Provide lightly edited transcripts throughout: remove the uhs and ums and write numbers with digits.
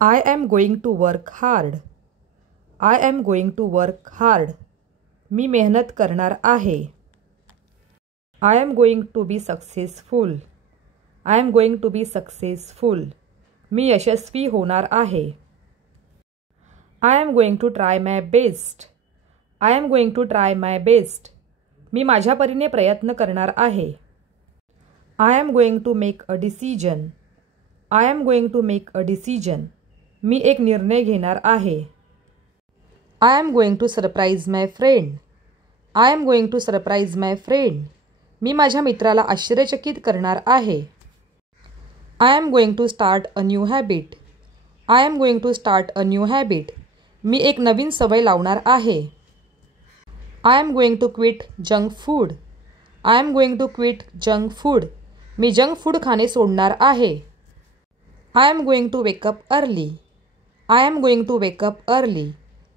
I am going to work hard. I am going to work hard. मी मेहनत करणार आहे. I am going to be successful. I am going to be successful. मी यशस्वी होणार आहे. I am going to try my best. I am going to try my best. मी माझ्या परीने प्रयत्न करणार आहे. I am going to make a decision. I am going to make a decision. मी एक निर्णय घेणार आहे. I am going to surprise my friend. I am going to surprise my friend. मी माझ्या मित्राला आश्चर्यचकित करणार आहे. I am going to start a new habit. I am going to start a new habit. मी एक नवीन सवय लावणार आहे. I am going to quit junk food. I am going to quit junk food. Me junk food खाणे सोडणार आहे. I am going to wake up early. I am going to wake up early.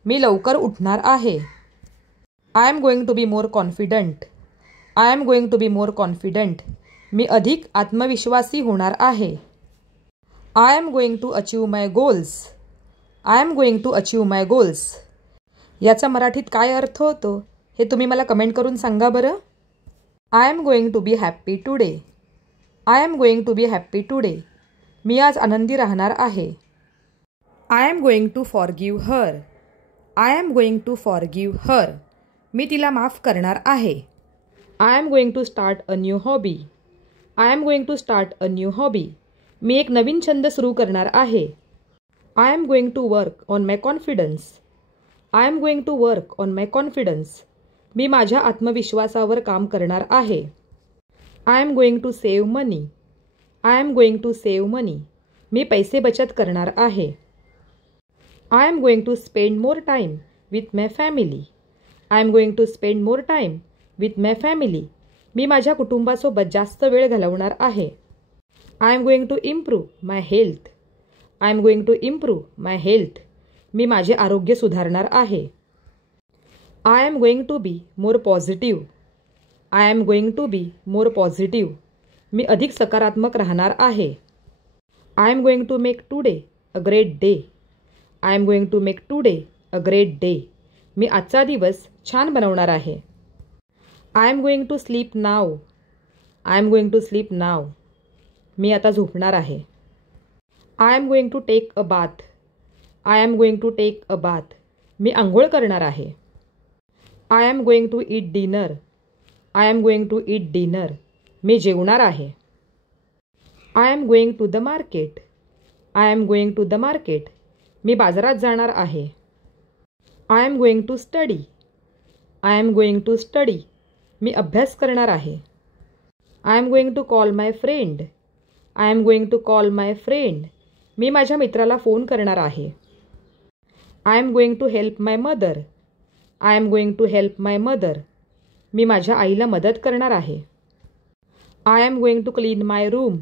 मी लवकर उठणार आहे. I am going to be more confident. I am going to be more confident. मी अधिक आत्मविश्वासी होणार आहे. I am going to achieve my goals. I am going to achieve my goals. याचा मराठीत काय अर्थ होतो हे तुम्ही मला कमेंट करून सांगा बरं. I am going to be happy today. I am going to be happy today. मी आज आनंदी राहणार आहे. I am going to forgive her. I am going to forgive her. मी तिला माफ करणार आहे. I am going to start a new hobby. I am going to start a new hobby. मी एक नवीन छंद सुरू करणार आहे. I am going to work on my confidence. I am going to work on my confidence. मी माझ्या आत्मविश्वासावर काम करणार आहे. I am going to save money. I am going to save money. मी पैसे बचत करणार आहे. I am going to spend more time with my family. I am going to spend more time with my family. मी माझ्या कुटुंबासोबत जास्त वेळ घालवणार आहे. I am going to improve my health. I am going to improve my health. मी माझे आरोग्य सुधारणार आहे. I am going to be more positive. I am going to be more positive. मी अधिक सकारात्मक राहणार आहे. I am going to make today a great day. I am going to make today a great day. मी आजचा दिवस छान बनवणार आहे. I am going to sleep now. I am going to sleep now. मी आता झोपणार आहे. I am going to take a bath. I am going to take a bath. मी आंघोळ करणार आहे. I am going to eat dinner. I am going to eat dinner. मी जेवणार आहे. I am going to the market. I am going to the market. मी बाजारात जाणार आहे. I am going to study. I am going to study. मी अभ्यास करणार आहे. I am going to call my friend. I am going to call my friend. मी माझ्या मित्राला phone करणार आहे. I am going to help my mother. I am going to help my mother. मी माझ्या आईला मदत करणार आहे. I am going to clean my room.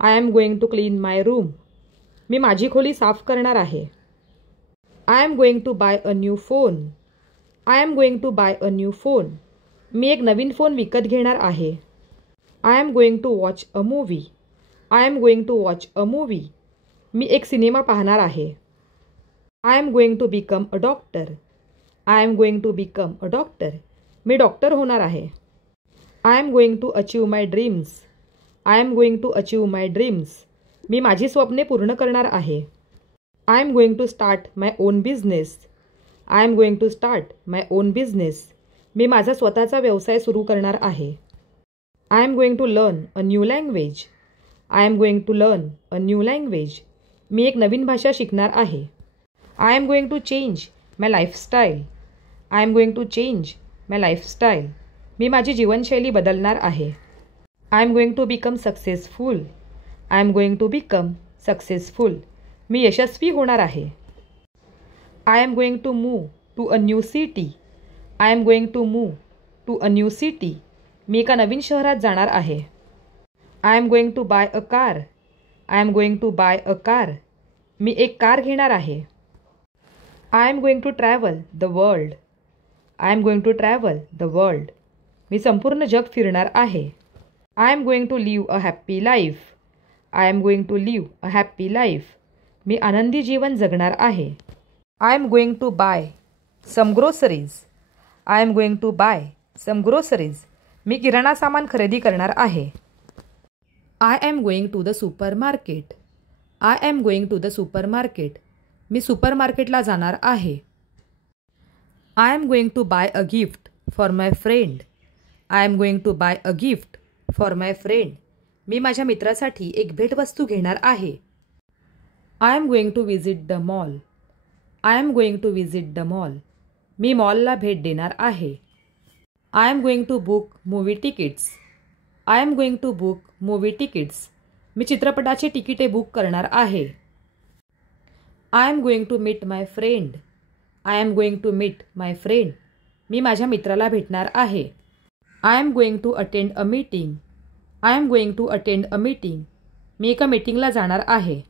I am going to clean my room. मी माझी खोली साफ करणार आहे. I am going to buy a new phone. I am going to buy a new phone. मी एक नवीन फोन विकत घेणार आहे. I am going to watch a movie. I am going to watch a movie. मी एक cinema पाहणार आहे. I am going to become a doctor. I am going to become a doctor. Me doctor होणार आहे. I am going to achieve my dreams. I am going to achieve my dreams. मी माझी स्वप्ने पूर्ण करणार आहे. I am going to start my own business. I am going to start my own business. मी माझा स्वतःचा व्यवसाय सुरू करणार आहे. I am going to learn a new language. I am going to learn a new language. मी एक नवीन भाषा शिकणार आहे. I am going to change my lifestyle. I am going to change my lifestyle. मी माझी जीवनशैली बदलणार आहे. I am going to become successful. I am going to become successful. मी यशस्वी होणार आहे. I am going to move to a new city. I am going to move to a new city. मी एका नवीन शहरात जाणार आहे. I am going to buy a car. I am going to buy a car. मी एक car घेणार आहे. I am going to travel the world. I am going to travel the world. मी संपूर्ण जग फिरणार आहे. I am going to live a happy life. I am going to live a happy life. मी आनंदी जीवन जगणार आहे. I am going to buy some groceries. I am going to buy some groceries. मी किराणा सामान खरेदी करणार आहे. I am going to the supermarket. I am going to the supermarket. मी सुपर मार्केटला जाणार आहे. I am going to buy a gift for my friend. I am going to buy a gift for my friend. मी माझ्या मित्रासाठी एक भेटवस्तू घेणार आहे. I am going to visit the mall. I am going to visit the mall. मी मॉलला भेट देणार आहे. I am going to book movie tickets. I am going to book movie tickets. मी चित्रपटाची तिकिटे बुक करणार आहे. I am going to meet my friend. I am going to meet my friend. मी माझ्या मित्राला भेटणार आहे. I am going to attend a meeting. I am going to attend a meeting. मी एका मीटिंगला जाणार आहे.